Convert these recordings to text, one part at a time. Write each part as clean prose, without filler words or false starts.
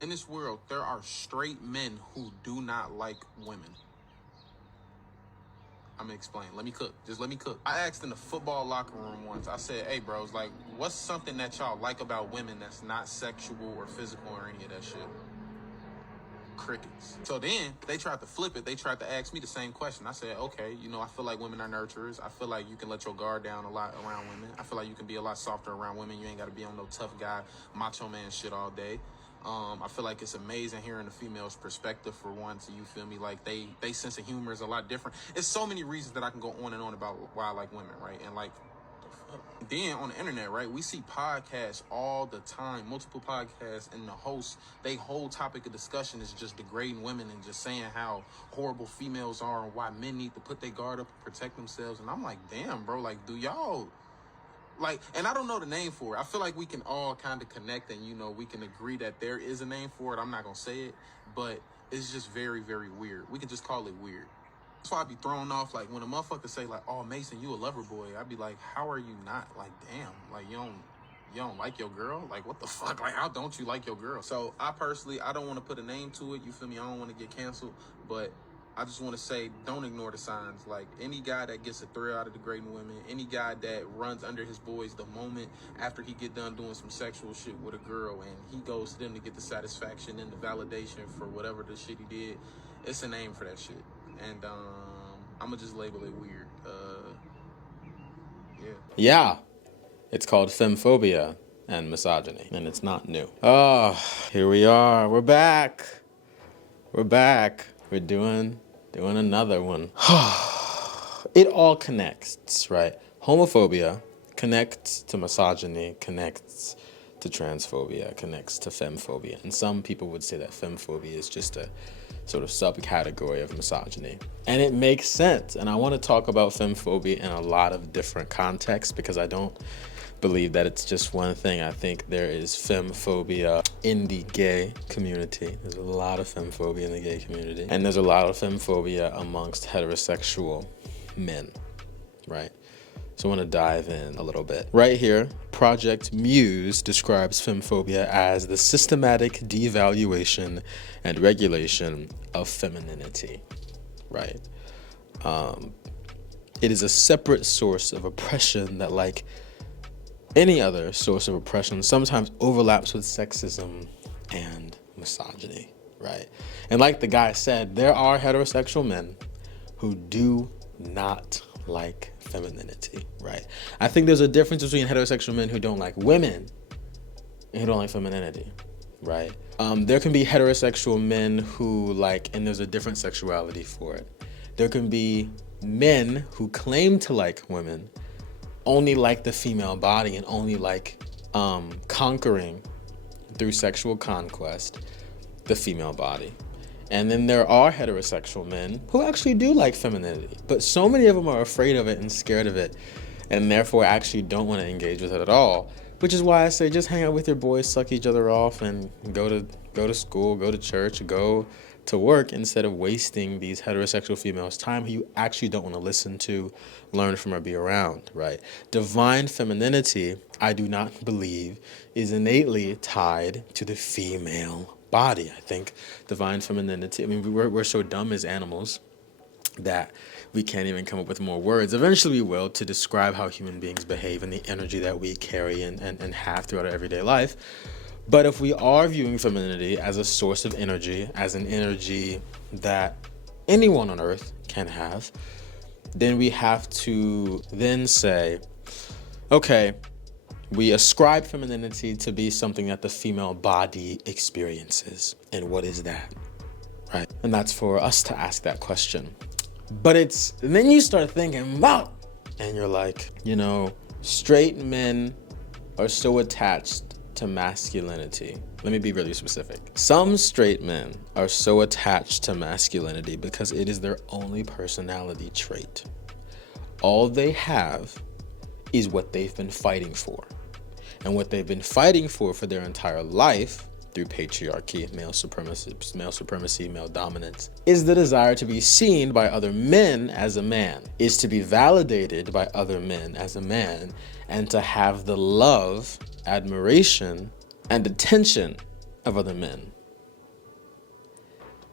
In this world, there are straight men who do not like women. I'm gonna explain. Let me cook. Just let me cook. I asked in the football locker room once, I said, hey bros, like, what's something that y'all like about women that's not sexual or physical or any of that shit? Crickets. So then they tried to flip it. They tried to ask me the same question. I said, okay, you know, I feel like women are nurturers. I feel like you can let your guard down a lot around women. I feel like you can be a lot softer around women. You ain't got to be on no tough guy, macho man shit all day. I feel like it's amazing hearing the female's perspective for once. You feel me? Like they sense of humor is a lot different. It's so many reasons that I can go on and on about why I like women, right? And like, then on the internet, right, we see podcasts all the time, multiple podcasts, and the hosts, they whole topic of discussion is just degrading women and just saying how horrible females are and why men need to put their guard up and protect themselves. And I'm like, damn, bro, like, do y'all, like, and I don't know the name for it. I feel like we can all kind of connect and, you know, we can agree that there is a name for it. I'm not going to say it, but it's just very, very weird. We can just call it weird. That's why I be thrown off, like, when a motherfucker say, like, oh, Mason, you a lover boy. I be like, how are you not? Like, damn, like, you don't like your girl? Like, what the fuck? Like, how don't you like your girl? So, I personally, I don't want to put a name to it. You feel me? I don't want to get canceled. But I just want to say, don't ignore the signs. Like, any guy that gets a thrill out of degrading women, any guy that runs under his boys the moment after he get done doing some sexual shit with a girl and he goes to them to get the satisfaction and the validation for whatever the shit he did, it's a name for that shit. And I'm gonna just label it weird. Yeah, it's called femmephobia and misogyny, and it's not new. Oh, here we are. We're back. We're doing another one. It all connects, right? Homophobia connects to misogyny, connects to transphobia, connects to femmephobia. And some people would say that femmephobia is just a sort of subcategory of misogyny. And it makes sense. And I want to talk about femmephobia in a lot of different contexts because I don't believe that it's just one thing. I think there is femmephobia in the gay community. There's a lot of femmephobia in the gay community. And there's a lot of femmephobia amongst heterosexual men, right? So I want to dive in a little bit. Right here, Project Muse describes femmephobia as the systematic devaluation and regulation of femininity, right? It is a separate source of oppression that, like any other source of oppression, sometimes overlaps with sexism and misogyny, right? And like the guy said, there are heterosexual men who do not like femininity, right? I think there's a difference between heterosexual men who don't like women and who don't like femininity, right? There can be heterosexual men who like, and there's a different sexuality for it. There can be men who claim to like women, only like the female body and only like conquering through sexual conquest the female body. And then there are heterosexual men who actually do like femininity, but so many of them are afraid of it and scared of it, and therefore actually don't want to engage with it at all. Which is why I say just hang out with your boys, suck each other off, and go to school, go to church, go to work, instead of wasting these heterosexual females' time who you actually don't want to listen to, learn from, or be around, right? Divine femininity, I do not believe, is innately tied to the female body. I think divine femininity, I mean, we're so dumb as animals that we can't even come up with more words. Eventually we will, to describe how human beings behave and the energy that we carry and have throughout our everyday life. But if we are viewing femininity as a source of energy, as an energy that anyone on earth can have, then we have to then say, okay, we ascribe femininity to be something that the female body experiences. And what is that, right? And that's for us to ask that question. But and then you start thinking, wow, and you're like, you know, straight men are so attached to masculinity. Let me be really specific. Some straight men are so attached to masculinity because it is their only personality trait. All they have is what they've been fighting for. And what they've been fighting for their entire life, through patriarchy, male supremacy, male dominance, is the desire to be seen by other men as a man, is to be validated by other men as a man, and to have the love, admiration, and attention of other men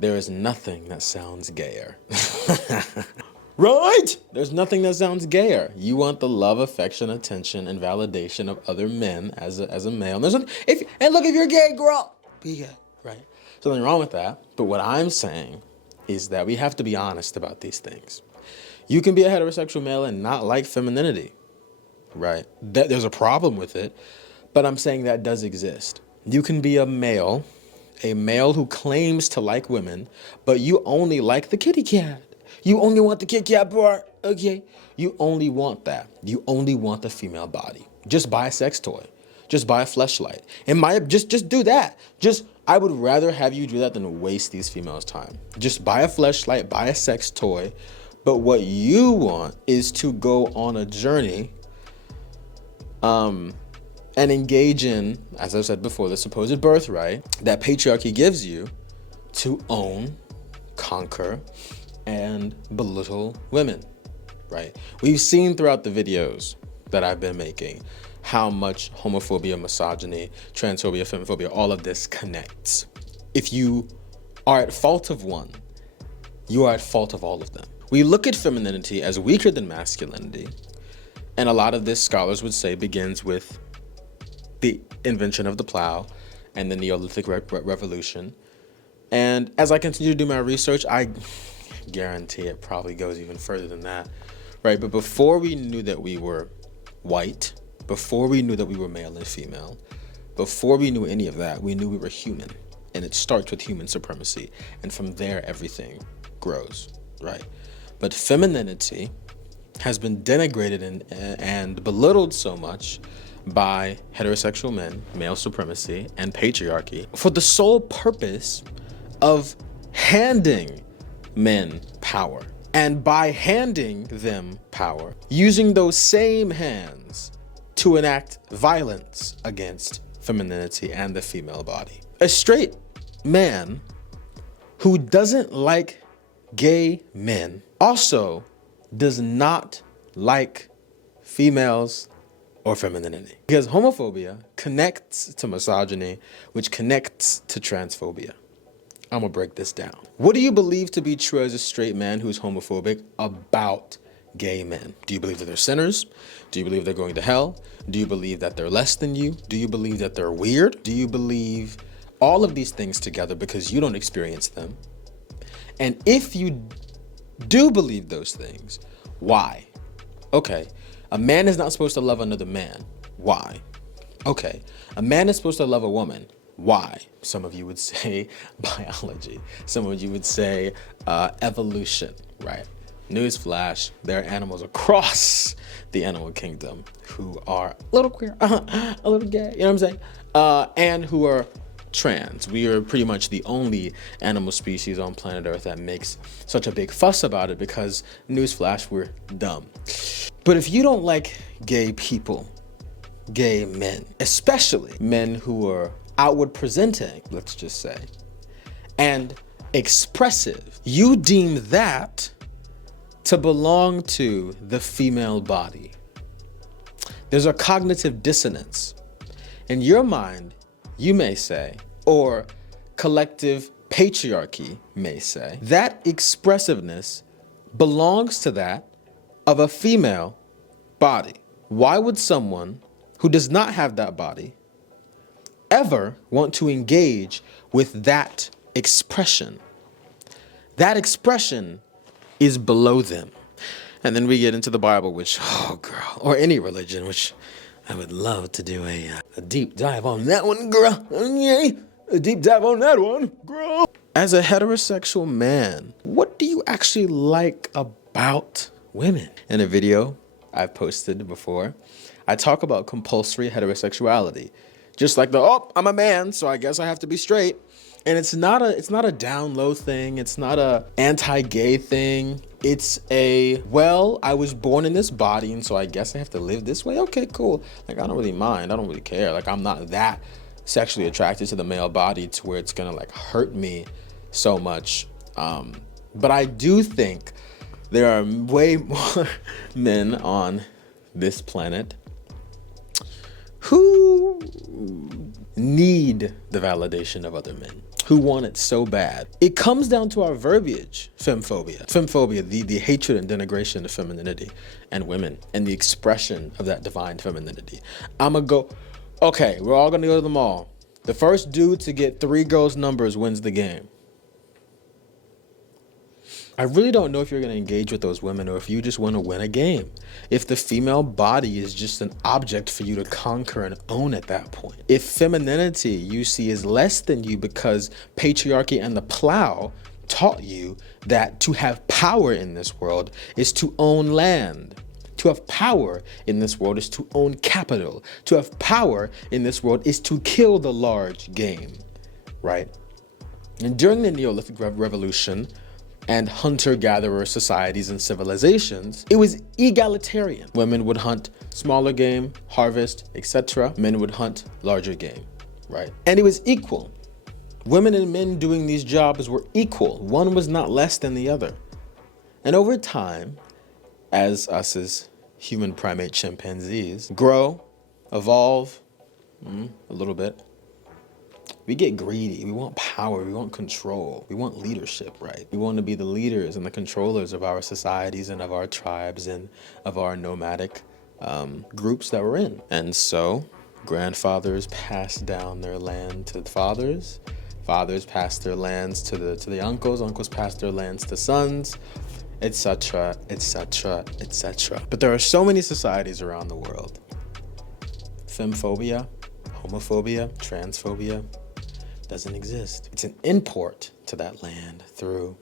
there is nothing that sounds gayer. Right? There's nothing that sounds gayer. You want the love, affection, attention, and validation of other men as a male. And look, if you're gay, girl, be gay, right? Something wrong with that. But what I'm saying is that we have to be honest about these things. You can be a heterosexual male and not like femininity, right? There's a problem with it, but I'm saying that does exist. You can be a male who claims to like women, but you only like the kitty cat. You only want the kitty cat part, okay? You only want that. You only want the female body. Just buy a sex toy. Just buy a fleshlight. Just do that. I would rather have you do that than waste these females' time. Just buy a fleshlight, buy a sex toy. But what you want is to go on a journey and engage in, as I've said before, the supposed birthright that patriarchy gives you to own, conquer, and belittle women, right? We've seen throughout the videos that I've been making how much homophobia, misogyny, transphobia, femmephobia, all of this connects. If you are at fault of one, you are at fault of all of them. We look at femininity as weaker than masculinity, and a lot of this, scholars would say, begins with the invention of the plow and the Neolithic Revolution. And as I continue to do my research, I guarantee it probably goes even further than that, right? But before we knew that we were white, before we knew that we were male and female, before we knew any of that, we knew we were human. And it starts with human supremacy. And from there, everything grows, right? But femininity has been denigrated and belittled so much by heterosexual men, male supremacy, and patriarchy for the sole purpose of handing men power. And by handing them power, using those same hands to enact violence against femininity and the female body. A straight man who doesn't like gay men also does not like females or femininity. Because homophobia connects to misogyny, which connects to transphobia. I'm gonna break this down. What do you believe to be true as a straight man who's homophobic about gay men? Do you believe that they're sinners? Do you believe they're going to hell? Do you believe that they're less than you? Do you believe that they're weird? Do you believe all of these things together because you don't experience them? And if you do believe those things, why? Okay, a man is not supposed to love another man. Why? Okay, a man is supposed to love a woman. Why? Some of you would say biology. Some of you would say evolution, right? Newsflash, there are animals across the animal kingdom who are a little queer, a little gay, you know what I'm saying? And who are trans. We are pretty much the only animal species on planet Earth that makes such a big fuss about it because, newsflash, we're dumb. But if you don't like gay people, gay men, especially men who are outward presenting, let's just say, and expressive, you deem that to belong to the female body. There's a cognitive dissonance. In your mind, you may say, or collective patriarchy may say, that expressiveness belongs to that of a female body. Why would someone who does not have that body ever want to engage with that expression? That expression is below them. And then we get into the Bible, which, oh girl, or any religion, which I would love to do a deep dive on that one, girl. Okay? A deep dive on that one, girl. As a heterosexual man, what do you actually like about women? In a video I've posted before, I talk about compulsory heterosexuality. Just like I'm a man, so I guess I have to be straight. And it's not a down low thing. It's not a anti-gay thing. It's I was born in this body, and so I guess I have to live this way. Okay, cool. Like, I don't really mind. I don't really care. Like, I'm not that sexually attracted to the male body to where it's gonna like hurt me so much. But I do think there are way more men on this planet who need the validation of other men, who want it so bad. It comes down to our verbiage, femmephobia. Femmephobia, the hatred and denigration of femininity and women and the expression of that divine femininity. Okay, we're all gonna go to the mall. The first dude to get 3 girls' numbers wins the game. I really don't know if you're going to engage with those women or if you just want to win a game. If the female body is just an object for you to conquer and own at that point. If femininity you see is less than you because patriarchy and the plow taught you that to have power in this world is to own land. To have power in this world is to own capital. To have power in this world is to kill the large game, right? And during the Neolithic Revolution, and hunter-gatherer societies and civilizations, it was egalitarian. Women would hunt smaller game, harvest, etc. Men would hunt larger game, right? And it was equal. Women and men doing these jobs were equal. One was not less than the other. And over time, as us as human primate chimpanzees grow, evolve a little bit, we get greedy. We want power. We want control. We want leadership, right? We want to be the leaders and the controllers of our societies and of our tribes and of our nomadic groups that we're in. And so grandfathers pass down their land to the fathers. Fathers pass their lands to the uncles. Uncles pass their lands to sons, etc., etc., etc. But there are so many societies around the world. Femmephobia, homophobia, transphobia doesn't exist. It's an import to that land through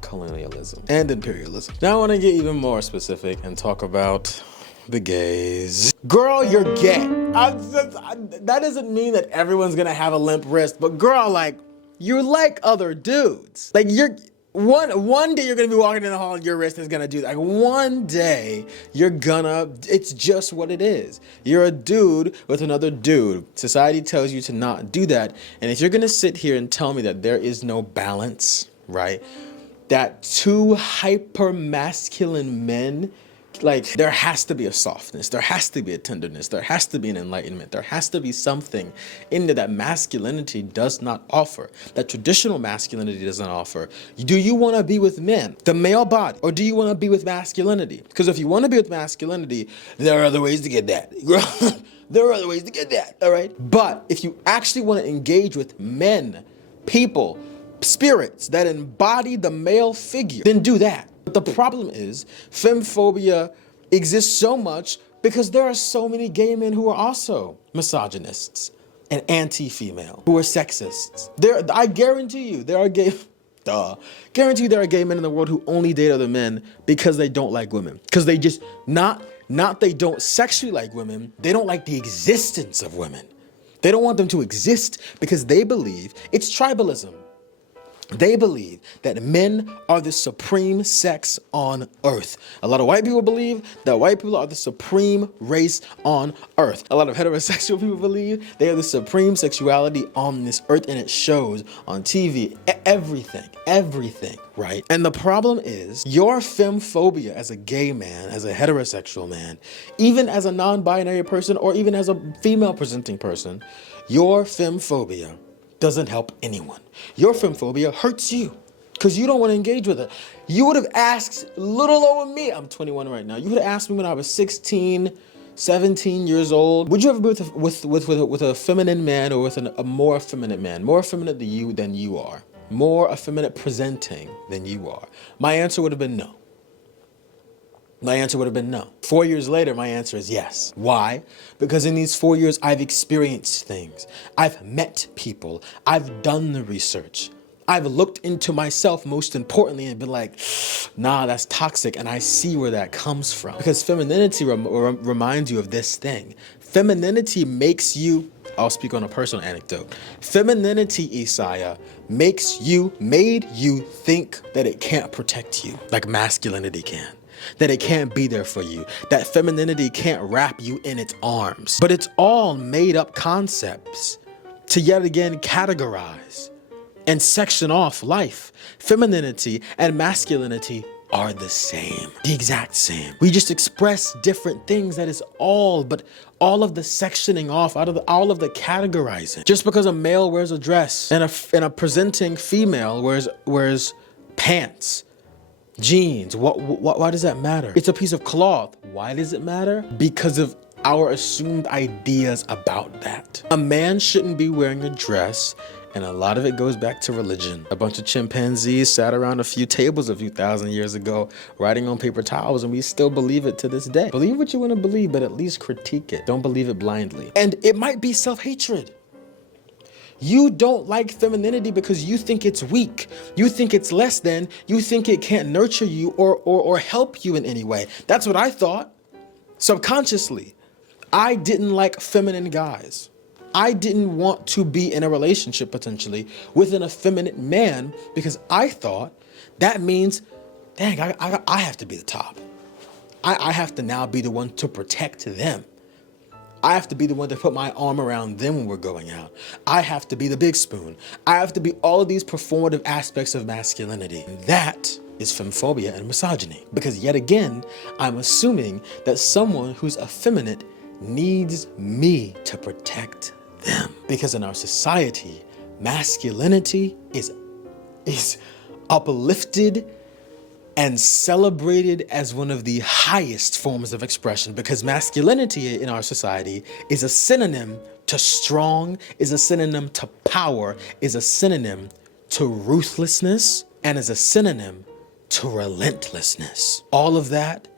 colonialism and imperialism. Now I want to get even more specific and talk about the gays. Girl, you're gay. That doesn't mean that everyone's gonna have a limp wrist, but girl, like, you're like other dudes. Like, you're one day you're gonna be walking in the hall and your wrist is gonna do that. Like, one day it's just what it is. You're a dude with another dude. Society tells you to not do that. And if you're gonna sit here and tell me that there is no balance, right? That 2 hyper masculine men, like, there has to be a softness, there has to be a tenderness, there has to be an enlightenment, there has to be something in there that masculinity does not offer, that traditional masculinity doesn't offer. Do you want to be with men, the male body, or do you want to be with masculinity? Because if you want to be with masculinity, there are other ways to get that. There are other ways to get that, all right? But if you actually want to engage with men, people, spirits that embody the male figure, then do that. But the problem is, femmephobia exists so much because there are so many gay men who are also misogynists and anti-female, who are sexists. I guarantee you, there are gay men in the world who only date other men because they don't like women. Because they just, not they don't sexually like women, they don't like the existence of women. They don't want them to exist because they believe it's tribalism. They believe that men are the supreme sex on earth. A lot of white people believe that white people are the supreme race on earth. A lot of heterosexual people believe they are the supreme sexuality on this earth, and it shows on TV, everything, right? And the problem is your femmephobia as a gay man, as a heterosexual man, even as a non-binary person, or even as a female presenting person, your femmephobia doesn't help anyone. Your femmephobia hurts you because you don't want to engage with it. You would have asked little old me, I'm 21 right now, you would have asked me when I was 16, 17 years old, would you ever be with a feminine man or with a more effeminate man, more effeminate than you are, more effeminate presenting than you are? My answer would have been no. My answer would have been no. 4 years later, my answer is yes. Why? Because in these 4 years, I've experienced things. I've met people. I've done the research. I've looked into myself, most importantly, and been like, nah, that's toxic, and I see where that comes from. Because femininity reminds you of this thing. Femininity makes you, I'll speak on a personal anecdote. Femininity, ISAIAH, made you think that it can't protect you like masculinity can. That it can't be there for you, that femininity can't wrap you in its arms. But it's all made up concepts to yet again categorize and section off life. Femininity and masculinity are the same, the exact same. We just express different things, that is all, but all of the sectioning off, all of the categorizing. Just because a male wears a dress and a presenting female wears pants, jeans, why does that matter? It's a piece of cloth. Why does it matter? Because of our assumed ideas about that. A man shouldn't be wearing a dress, and a lot of it goes back to religion. A bunch of chimpanzees sat around a few tables a few thousand years ago writing on paper towels, and we still believe it to this day. Believe what you want to believe, but at least critique it. Don't believe it blindly. And it might be self-hatred. You don't like femininity because you think it's weak. You think it's less than. You think it can't nurture you or help you in any way. That's what I thought. Subconsciously, I didn't like feminine guys. I didn't want to be in a relationship potentially with an effeminate man because I thought that means, dang, I have to be the top. I have to now be the one to protect them. I have to be the one to put my arm around them when we're going out. I have to be the big spoon. I have to be all of these performative aspects of masculinity. And that is femmephobia and misogyny. Because yet again, I'm assuming that someone who's effeminate needs me to protect them. Because in our society, masculinity is uplifted and celebrated as one of the highest forms of expression, because masculinity in our society is a synonym to strong, is a synonym to power, is a synonym to ruthlessness, and is a synonym to relentlessness. All of that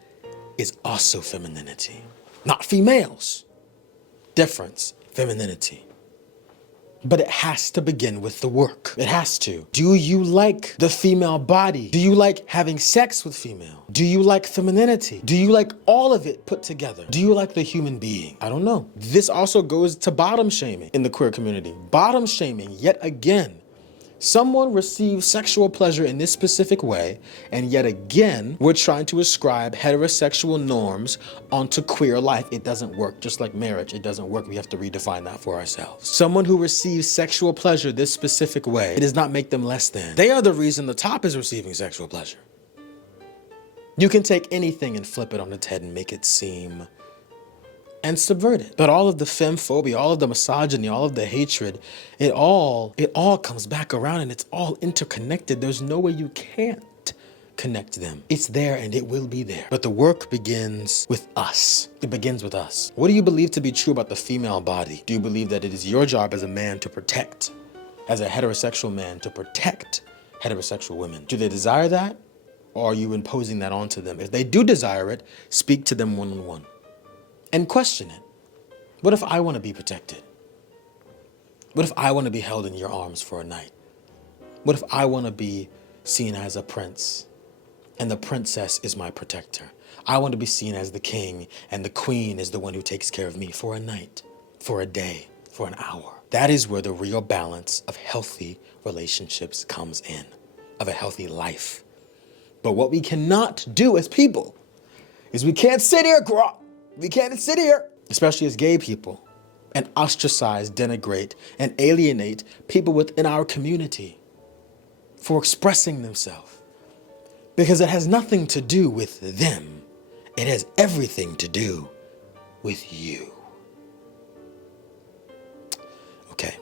is also femininity. Not females. Difference, femininity. But it has to begin with the work. It has to. Do you like the female body? Do you like having sex with female? Do you like femininity? Do you like all of it put together? Do you like the human being? I don't know. This also goes to bottom shaming in the queer community. Bottom shaming, yet again. Someone receives sexual pleasure in this specific way, and yet again, we're trying to ascribe heterosexual norms onto queer life. It doesn't work. Just like marriage, it doesn't work. We have to redefine that for ourselves. Someone who receives sexual pleasure this specific way, it does not make them less than. They are the reason the top is receiving sexual pleasure. You can take anything and flip it on its head and make it seem and subvert it. But all of the femmephobia, all of the misogyny, all of the hatred, it all comes back around, and it's all interconnected. There's no way you can't connect them. It's there and it will be there. But the work begins with us. It begins with us. What do you believe to be true about the female body? Do you believe that it is your job as a man to protect, as a heterosexual man, to protect heterosexual women? Do they desire that? Or are you imposing that onto them? If they do desire it, speak to them one-on-one. And question it. What if I want to be protected? What if I want to be held in your arms for a night? What if I want to be seen as a prince and the princess is my protector? I want to be seen as the king and the queen is the one who takes care of me for a night, for a day, for an hour. That is where the real balance of healthy relationships comes in, of a healthy life. But what we cannot do as people is we can't sit here, we can't sit here, especially as gay people, and ostracize, denigrate, and alienate people within our community for expressing themselves. Because it has nothing to do with them. It has everything to do with you. Okay.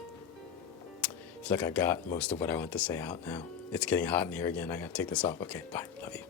Feels like I got most of what I want to say out now. It's getting hot in here again. I gotta take this off. Okay, bye. Love you.